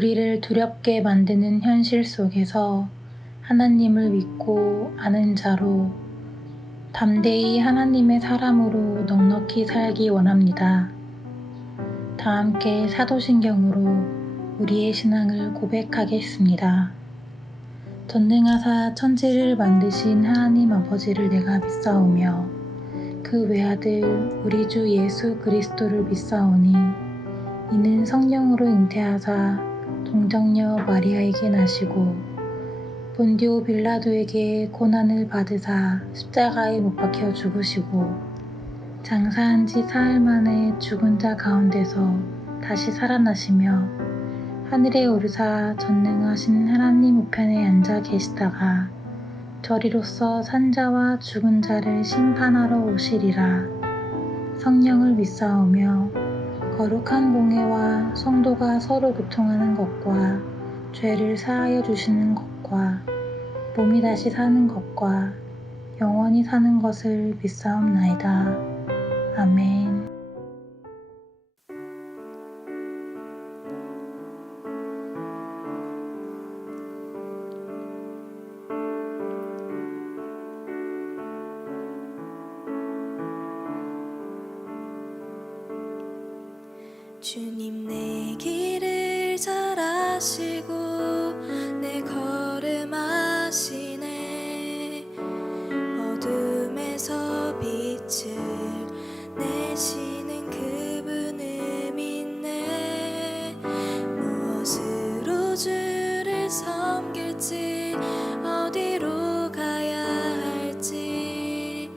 우리를 두렵게 만드는 현실 속에서 하나님을 믿고 아는 자로 담대히 하나님의 사람으로 넉넉히 살기 원합니다. 다 함께 사도신경으로 우리의 신앙을 고백하겠습니다. 전능하사 천지를 만드신 하나님 아버지를 내가 믿사오며 그 외아들 우리 주 예수 그리스도를 믿사오니 이는 성령으로 잉태하사 동정녀 마리아에게 나시고 본디오 빌라도에게 고난을 받으사 십자가에 못 박혀 죽으시고 장사한 지 사흘 만에 죽은 자 가운데서 다시 살아나시며 하늘에 오르사 전능하신 하나님 우편에 앉아 계시다가 저리로서 산자와 죽은 자를 심판하러 오시리라. 성령을 믿사오며 거룩한 공회와 성도가 서로 교통하는 것과 죄를 사하여 주시는 것과 몸이 다시 사는 것과 영원히 사는 것을 믿사옵나이다. 아멘. 주님 내 길을 잘 아시고 내 걸음 아시네. 어둠에서 빛을 내시는 그분을 믿네. 무엇으로 주를 섬길지 어디로 가야 할지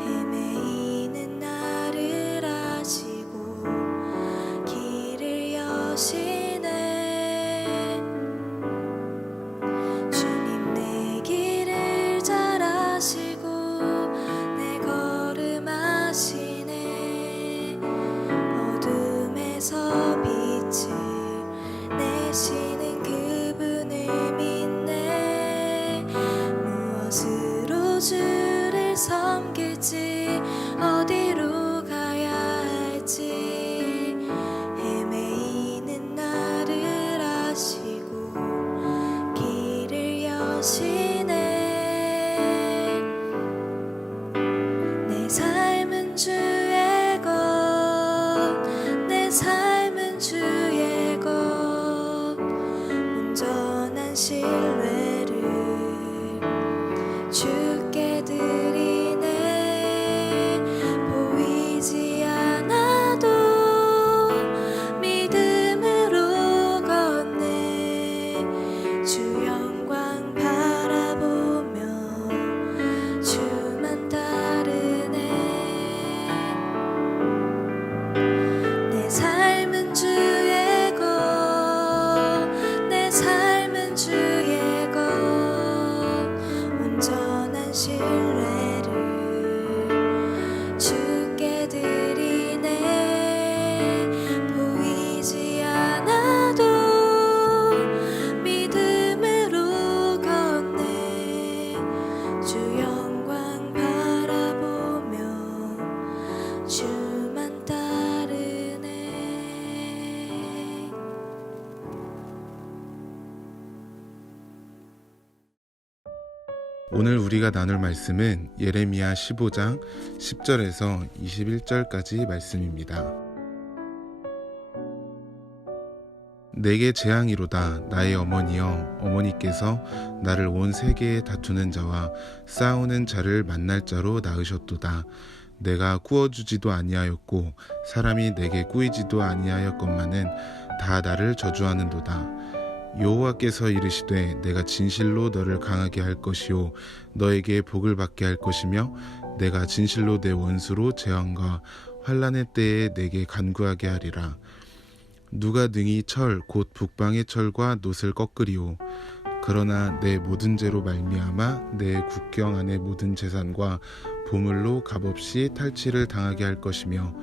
헤매이는 나를 아시고 길을 여시네. 주님 내 길을 잘 아시고 내 걸음 아시네. 어둠에서 빛을 내시는 그분을 믿네. 무엇으로 주를 섬길지 어디로 가야 할지 헤매이는 나를 아시고 길을 여시네. 내 삶은 주의 것, 내 삶은 주의 것, 온전한 신뢰를 주께 드리네. 보이지 않아도 믿음으로 걷네. 주 영광 바라보며 주만 따르네. 내 삶은 주의 것, 내 삶은 주의 것, 온전한 신뢰를 주께 드리네. 보이지 않아도 믿음으로 걷네. 주 영광 바라보며 주만 따르네. 오늘 우리가 나눌 말씀은 예레미야 15장 10절에서 21절까지 말씀입니다. 내게 재앙이로다 나의 어머니여. 어머니께서 나를 온 세계에 다투는 자와 싸우는 자를 만날 자로 낳으셨도다. 내가 꾸어주지도 아니하였고 사람이 내게 꾸이지도 아니하였건만은 다 나를 저주하는도다. 여호와께서 이르시되 내가 진실로 너를 강하게 할 것이요 너에게 복을 받게 할 것이며 내가 진실로 내 원수로 재앙과 환난의 때에 내게 간구하게 하리라. 누가 능히 철 곧 북방의 철과 놋을 꺾으리오. 그러나 내 모든 죄로 말미암아 내 국경 안의 모든 재산과 보물로 값없이 탈취를 당하게 할 것이며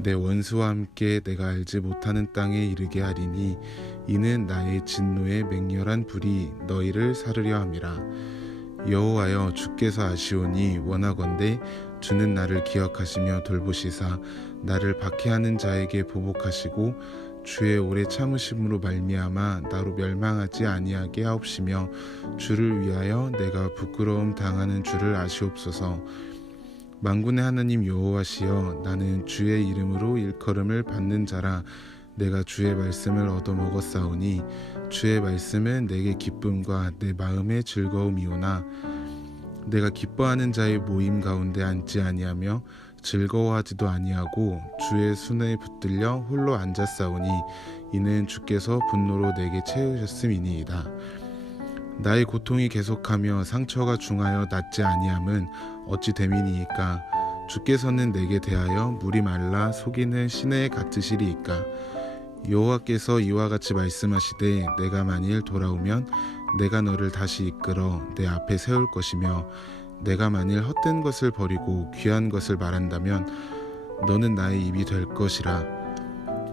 내 원수와 함께 내가 알지 못하는 땅에 이르게 하리니 이는 나의 진노의 맹렬한 불이 너희를 사르려 함이라. 여호와여 주께서 아시오니 원하건대 주는 나를 기억하시며 돌보시사 나를 박해하는 자에게 보복하시고 주의 오래 참으심으로 말미암아 나로 멸망하지 아니하게 하옵시며 주를 위하여 내가 부끄러움 당하는 줄을 아시옵소서. 만군의 하나님 여호와시여, 나는 주의 이름으로 일컬음을 받는 자라. 내가 주의 말씀을 얻어먹었사오니 주의 말씀은 내게 기쁨과 내 마음의 즐거움이오나 내가 기뻐하는 자의 모임 가운데 앉지 아니하며 즐거워하지도 아니하고 주의 순회에 붙들려 홀로 앉았사오니 이는 주께서 분노로 내게 채우셨음이니이다. 나의 고통이 계속하며 상처가 중하여 낫지 아니함은 어찌 됨이니이까? 주께서는 내게 대하여 물이 말라 속이는 시내에 같으시리이까? 여호와께서 이와 같이 말씀하시되 내가 만일 돌아오면 내가 너를 다시 이끌어 내 앞에 세울 것이며 내가 만일 헛된 것을 버리고 귀한 것을 말한다면 너는 나의 입이 될 것이라.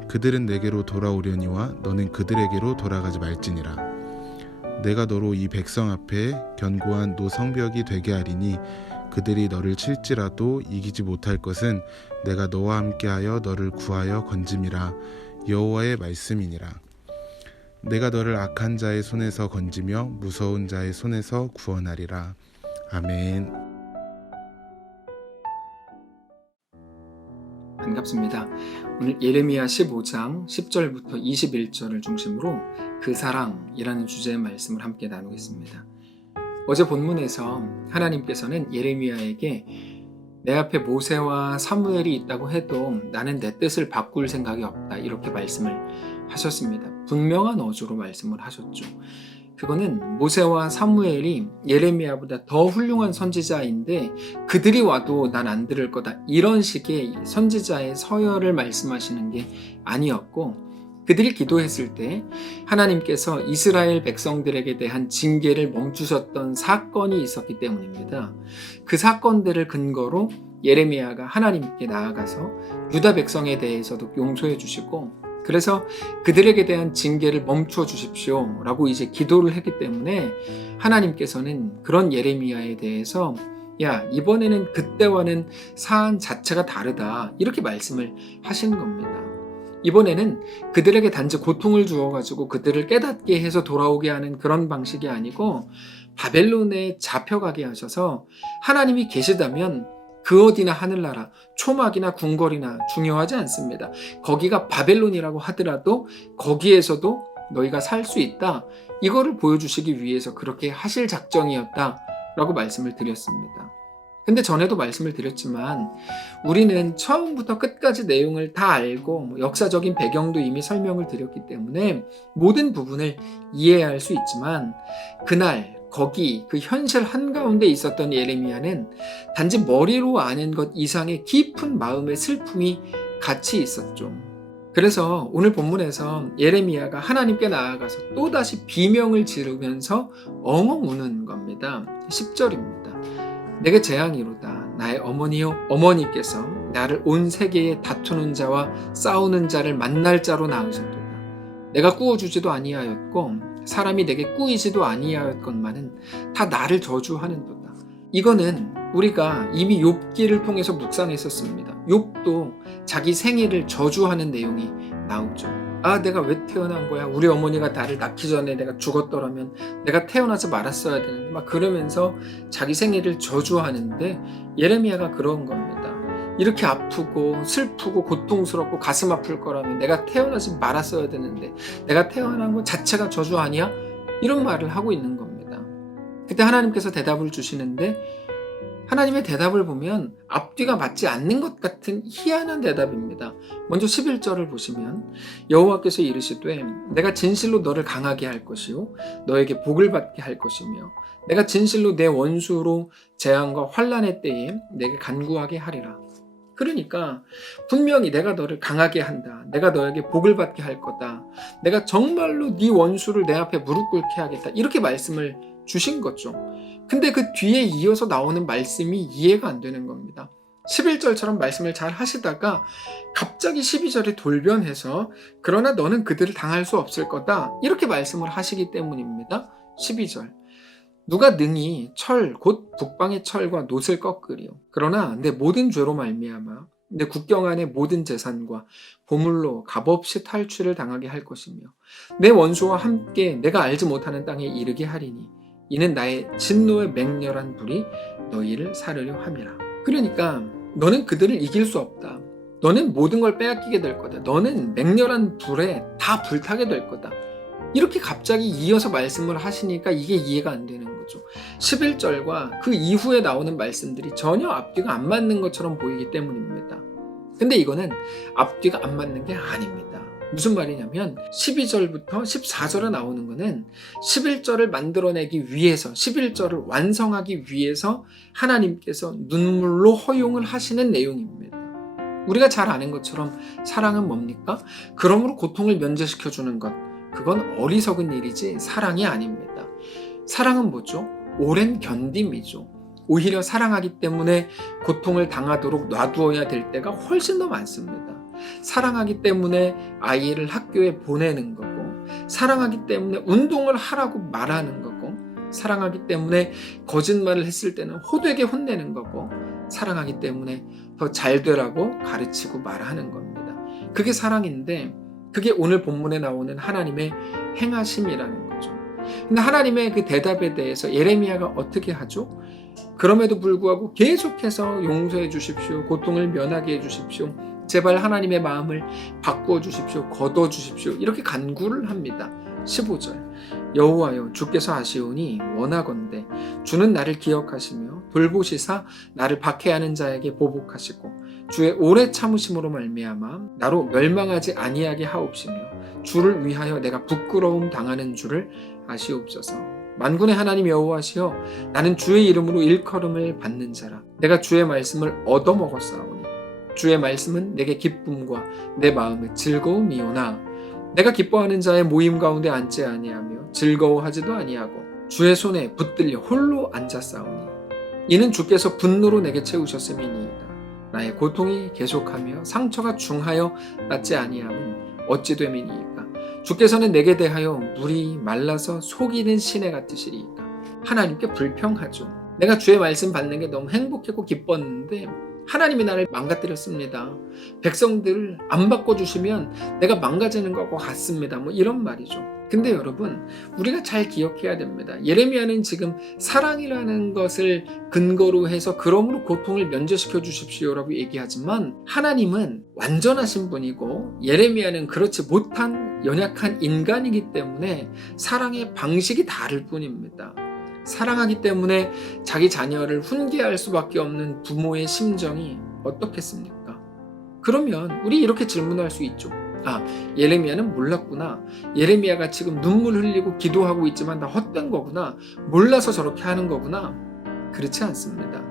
그들은 내게로 돌아오려니와 너는 그들에게로 돌아가지 말지니라. 내가 너로 이 백성 앞에 견고한 노성벽이 되게 하리니 그들이 너를 칠지라도 이기지 못할 것은 내가 너와 함께하여 너를 구하여 건짐이라. 여호와의 말씀이니라. 내가 너를 악한 자의 손에서 건지며 무서운 자의 손에서 구원하리라. 아멘. 반갑습니다. 오늘 예레미야 15장 10절부터 21절을 중심으로 그 사랑이라는 주제의 말씀을 함께 나누겠습니다. 어제 본문에서 하나님께서는 예레미야에게 내 앞에 모세와 사무엘이 있다고 해도 나는 내 뜻을 바꿀 생각이 없다, 이렇게 말씀을 하셨습니다. 분명한 어조로 말씀을 하셨죠. 그거는 모세와 사무엘이 예레미야보다 더 훌륭한 선지자인데 그들이 와도 난 안 들을 거다, 이런 식의 선지자의 서열을 말씀하시는 게 아니었고, 그들이 기도했을 때 하나님께서 이스라엘 백성들에게 대한 징계를 멈추셨던 사건이 있었기 때문입니다. 그 사건들을 근거로 예레미야가 하나님께 나아가서 유다 백성에 대해서도 용서해 주시고, 그래서 그들에게 대한 징계를 멈춰 주십시오 라고 이제 기도를 했기 때문에 하나님께서는 그런 예레미야에 대해서 야, 이번에는 그때와는 사안 자체가 다르다, 이렇게 말씀을 하시는 겁니다. 이번에는 그들에게 단지 고통을 주어가지고 그들을 깨닫게 해서 돌아오게 하는 그런 방식이 아니고 바벨론에 잡혀가게 하셔서 하나님이 계시다면 그 어디나 하늘나라, 초막이나 궁궐이나 중요하지 않습니다. 거기가 바벨론이라고 하더라도 거기에서도 너희가 살 수 있다, 이거를 보여주시기 위해서 그렇게 하실 작정이었다라고 말씀을 드렸습니다. 근데 전에도 말씀을 드렸지만 우리는 처음부터 끝까지 내용을 다 알고 역사적인 배경도 이미 설명을 드렸기 때문에 모든 부분을 이해할 수 있지만 그날 거기 그 현실 한가운데 있었던 예레미야는 단지 머리로 아는 것 이상의 깊은 마음의 슬픔이 같이 있었죠. 그래서 오늘 본문에서 예레미야가 하나님께 나아가서 또다시 비명을 지르면서 엉엉 우는 겁니다. 10절입니다. 내게 재앙이로다. 나의 어머니요, 어머니께서 나를 온 세계에 다투는 자와 싸우는 자를 만날 자로 낳으셨도다. 내가 꾸어주지도 아니하였고 사람이 내게 꾸이지도 아니하였건만은 다 나를 저주하는도다. 이거는 우리가 이미 욥기를 통해서 묵상했었습니다. 욥도 자기 생일을 저주하는 내용이 나오죠. 아, 내가 왜 태어난 거야? 우리 어머니가 나를 낳기 전에 내가 죽었더라면 내가 태어나지 말았어야 되는데, 막 그러면서 자기 생일을 저주하는데 예레미야가 그런 겁니다. 이렇게 아프고 슬프고 고통스럽고 가슴 아플 거라면 내가 태어나지 말았어야 되는데 내가 태어난 것 자체가 저주 아니야? 이런 말을 하고 있는 겁니다. 그때 하나님께서 대답을 주시는데 하나님의 대답을 보면 앞뒤가 맞지 않는 것 같은 희한한 대답입니다. 먼저 11절을 보시면 여호와께서 이르시되 내가 진실로 너를 강하게 할 것이요 너에게 복을 받게 할 것이며 내가 진실로 내 원수로 재앙과 환난의 때에 내게 간구하게 하리라. 그러니까 분명히 내가 너를 강하게 한다. 내가 너에게 복을 받게 할 거다. 내가 정말로 네 원수를 내 앞에 무릎 꿇게 하겠다. 이렇게 말씀을 주신 거죠. 근데 그 뒤에 이어서 나오는 말씀이 이해가 안 되는 겁니다. 11절처럼 말씀을 잘 하시다가 갑자기 12절에 돌변해서 그러나 너는 그들을 당할 수 없을 거다. 이렇게 말씀을 하시기 때문입니다. 12절. 누가 능히 철 곧 북방의 철과 놋을 꺾으리요. 그러나 내 모든 죄로 말미암아 내 국경 안의 모든 재산과 보물로 값없이 탈취를 당하게 할 것이며 내 원수와 함께 내가 알지 못하는 땅에 이르게 하리니 이는 나의 진노의 맹렬한 불이 너희를 사르려 함이라. 그러니까 너는 그들을 이길 수 없다. 너는 모든 걸 빼앗기게 될 거다. 너는 맹렬한 불에 다 불타게 될 거다. 이렇게 갑자기 이어서 말씀을 하시니까 이게 이해가 안 되는 거죠. 11절과 그 이후에 나오는 말씀들이 전혀 앞뒤가 안 맞는 것처럼 보이기 때문입니다. 근데 이거는 앞뒤가 안 맞는 게 아닙니다. 무슨 말이냐면 12절부터 14절에 나오는 거는 11절을 만들어내기 위해서 11절을 완성하기 위해서 하나님께서 눈물로 허용을 하시는 내용입니다. 우리가 잘 아는 것처럼 사랑은 뭡니까? 그러므로 고통을 면제시켜주는 것, 그건 어리석은 일이지 사랑이 아닙니다. 사랑은 뭐죠? 오랜 견딤이죠. 오히려 사랑하기 때문에 고통을 당하도록 놔두어야 될 때가 훨씬 더 많습니다. 사랑하기 때문에 아이를 학교에 보내는 거고, 사랑하기 때문에 운동을 하라고 말하는 거고, 사랑하기 때문에 거짓말을 했을 때는 호되게 혼내는 거고, 사랑하기 때문에 더 잘 되라고 가르치고 말하는 겁니다. 그게 사랑인데 그게 오늘 본문에 나오는 하나님의 행하심이라는 거죠. 근데 하나님의 그 대답에 대해서 예레미야가 어떻게 하죠? 그럼에도 불구하고 계속해서 용서해 주십시오. 고통을 면하게 해 주십시오. 제발 하나님의 마음을 바꾸어 주십시오. 거둬 주십시오. 이렇게 간구를 합니다. 15절 여호와여 주께서 아시오니 원하건대 주는 나를 기억하시며 돌보시사 나를 박해하는 자에게 보복하시고 주의 오래 참으심으로 말미암아 나로 멸망하지 아니하게 하옵시며 주를 위하여 내가 부끄러움 당하는 줄을 아시옵소서. 만군의 하나님 여호와시여 나는 주의 이름으로 일컬음을 받는 자라. 내가 주의 말씀을 얻어먹었사오니 주의 말씀은 내게 기쁨과 내 마음의 즐거움이오나 내가 기뻐하는 자의 모임 가운데 앉지 아니하며 즐거워하지도 아니하고 주의 손에 붙들려 홀로 앉았사오니 이는 주께서 분노로 내게 채우셨음이니이다. 나의 고통이 계속하며 상처가 중하여 낫지 아니함은 어찌 됨이니이까. 주께서는 내게 대하여 물이 말라서 속이는 시내 같으시리이까. 하나님께 불평하죠. 내가 주의 말씀 받는 게 너무 행복했고 기뻤는데 하나님이 나를 망가뜨렸습니다. 백성들을 안 바꿔주시면 내가 망가지는 것과 같습니다. 뭐 이런 말이죠. 근데 여러분 우리가 잘 기억해야 됩니다. 예레미야는 지금 사랑이라는 것을 근거로 해서 그러므로 고통을 면제시켜 주십시오라고 얘기하지만 하나님은 완전하신 분이고 예레미야는 그렇지 못한 연약한 인간이기 때문에 사랑의 방식이 다를 뿐입니다. 사랑하기 때문에 자기 자녀를 훈계할 수밖에 없는 부모의 심정이 어떻겠습니까? 그러면 우리 이렇게 질문할 수 있죠. 예레미야는 몰랐구나. 예레미야가 지금 눈물 흘리고 기도하고 있지만 다 헛된 거구나. 몰라서 저렇게 하는 거구나. 그렇지 않습니다.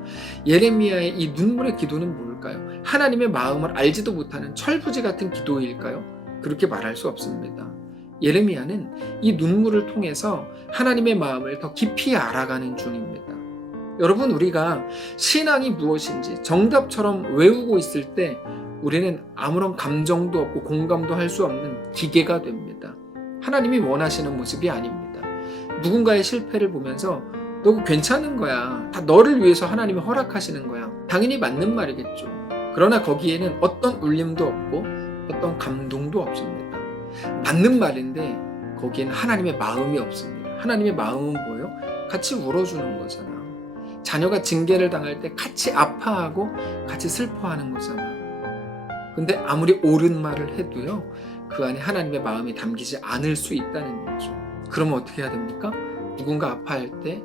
예레미야의 이 눈물의 기도는 뭘까요? 하나님의 마음을 알지도 못하는 철부지 같은 기도일까요? 그렇게 말할 수 없습니다. 예레미야는 이 눈물을 통해서 하나님의 마음을 더 깊이 알아가는 중입니다. 여러분 우리가 신앙이 무엇인지 정답처럼 외우고 있을 때 우리는 아무런 감정도 없고 공감도 할 수 없는 기계가 됩니다. 하나님이 원하시는 모습이 아닙니다. 누군가의 실패를 보면서 너 괜찮은 거야. 다 너를 위해서 하나님이 허락하시는 거야. 당연히 맞는 말이겠죠. 그러나 거기에는 어떤 울림도 없고 어떤 감동도 없습니다. 맞는 말인데 거기에는 하나님의 마음이 없습니다. 하나님의 마음은 뭐예요? 같이 울어주는 거잖아. 자녀가 징계를 당할 때 같이 아파하고 같이 슬퍼하는 거잖아. 근데 아무리 옳은 말을 해도요, 그 안에 하나님의 마음이 담기지 않을 수 있다는 거죠. 그러면 어떻게 해야 됩니까? 누군가 아파할 때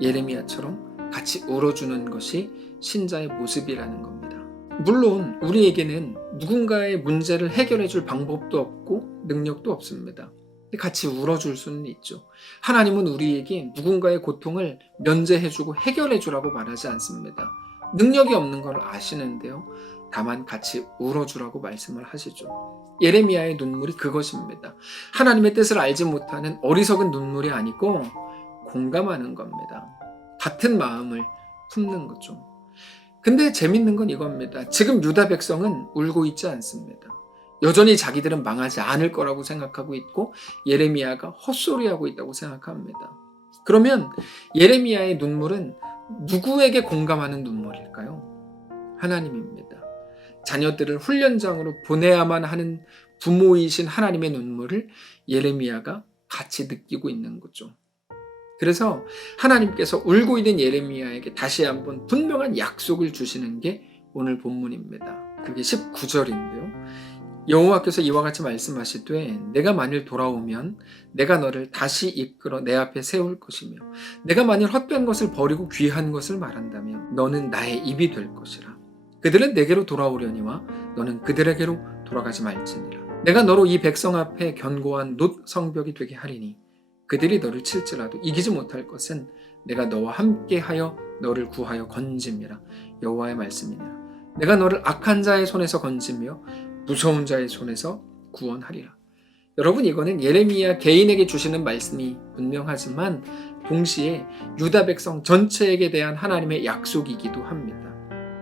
예레미야처럼 같이 울어주는 것이 신자의 모습이라는 겁니다. 물론 우리에게는 누군가의 문제를 해결해 줄 방법도 없고 능력도 없습니다. 같이 울어줄 수는 있죠. 하나님은 우리에게 누군가의 고통을 면제해주고 해결해주라고 말하지 않습니다. 능력이 없는 걸 아시는데요. 다만 같이 울어주라고 말씀을 하시죠. 예레미야의 눈물이 그것입니다. 하나님의 뜻을 알지 못하는 어리석은 눈물이 아니고 공감하는 겁니다. 같은 마음을 품는 거죠. 근데 재밌는 건 이겁니다. 지금 유다 백성은 울고 있지 않습니다. 여전히 자기들은 망하지 않을 거라고 생각하고 있고 예레미야가 헛소리하고 있다고 생각합니다. 그러면 예레미야의 눈물은 누구에게 공감하는 눈물일까요? 하나님입니다. 자녀들을 훈련장으로 보내야만 하는 부모이신 하나님의 눈물을 예레미야가 같이 느끼고 있는 거죠. 그래서 하나님께서 울고 있는 예레미야에게 다시 한번 분명한 약속을 주시는 게 오늘 본문입니다. 그게 19절인데요. 여호와께서 이와 같이 말씀하시되 내가 만일 돌아오면 내가 너를 다시 이끌어 내 앞에 세울 것이며 내가 만일 헛된 것을 버리고 귀한 것을 말한다면 너는 나의 입이 될 것이라. 그들은 내게로 돌아오려니와 너는 그들에게로 돌아가지 말지니라. 내가 너로 이 백성 앞에 견고한 놋 성벽이 되게 하리니 그들이 너를 칠지라도 이기지 못할 것은 내가 너와 함께하여 너를 구하여 건짐이라. 여호와의 말씀이니라. 내가 너를 악한 자의 손에서 건지며 무서운 자의 손에서 구원하리라. 여러분, 이거는 예레미야 개인에게 주시는 말씀이 분명하지만 동시에 유다 백성 전체에게 대한 하나님의 약속이기도 합니다.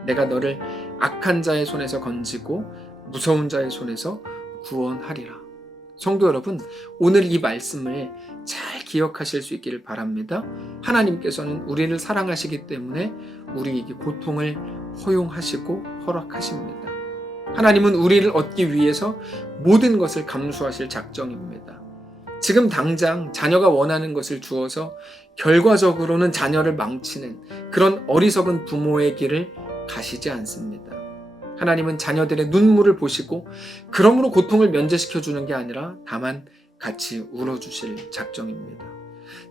내가 너를 악한 자의 손에서 건지고 무서운 자의 손에서 구원하리라. 성도 여러분, 오늘 이 말씀을 잘 기억하실 수 있기를 바랍니다. 하나님께서는 우리를 사랑하시기 때문에 우리에게 고통을 허용하시고 허락하십니다. 하나님은 우리를 얻기 위해서 모든 것을 감수하실 작정입니다. 지금 당장 자녀가 원하는 것을 주어서 결과적으로는 자녀를 망치는 그런 어리석은 부모의 길을 가시지 않습니다. 하나님은 자녀들의 눈물을 보시고 그러므로 고통을 면제시켜 주는 게 아니라 다만 같이 울어주실 작정입니다.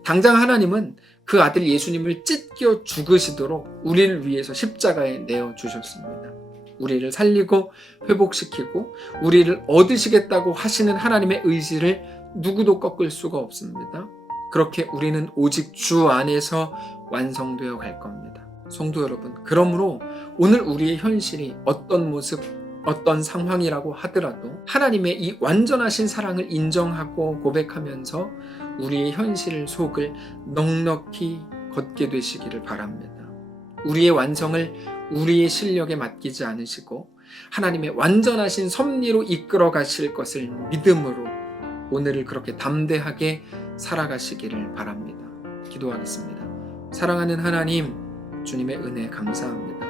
당장 하나님은 그 아들 예수님을 찢겨 죽으시도록 우리를 위해서 십자가에 내어주셨습니다. 우리를 살리고 회복시키고 우리를 얻으시겠다고 하시는 하나님의 의지를 누구도 꺾을 수가 없습니다. 그렇게 우리는 오직 주 안에서 완성되어 갈 겁니다. 성도 여러분, 그러므로 오늘 우리의 현실이 어떤 모습, 어떤 상황이라고 하더라도 하나님의 이 완전하신 사랑을 인정하고 고백하면서 우리의 현실 속을 넉넉히 걷게 되시기를 바랍니다. 우리의 완성을 우리의 실력에 맡기지 않으시고 하나님의 완전하신 섭리로 이끌어 가실 것을 믿음으로 오늘을 그렇게 담대하게 살아가시기를 바랍니다. 기도하겠습니다. 사랑하는 하나님, 주님의 은혜 감사합니다.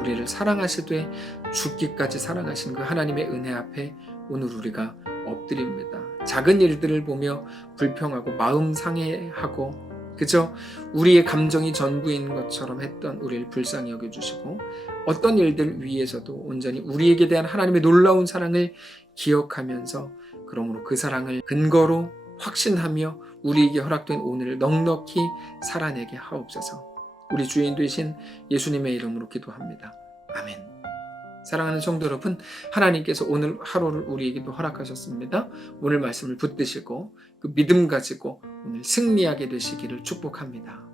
우리를 사랑하시되 죽기까지 사랑하신 그 하나님의 은혜 앞에 오늘 우리가 엎드립니다. 작은 일들을 보며 불평하고 마음 상해하고 그저 우리의 감정이 전부인 것처럼 했던 우리를 불쌍히 여겨주시고 어떤 일들 위에서도 온전히 우리에게 대한 하나님의 놀라운 사랑을 기억하면서 그러므로 그 사랑을 근거로 확신하며 우리에게 허락된 오늘을 넉넉히 살아내게 하옵소서. 우리 주인 되신 예수님의 이름으로 기도합니다. 아멘. 사랑하는 성도 여러분, 하나님께서 오늘 하루를 우리에게도 허락하셨습니다. 오늘 말씀을 붙드시고 그 믿음 가지고 오늘 승리하게 되시기를 축복합니다.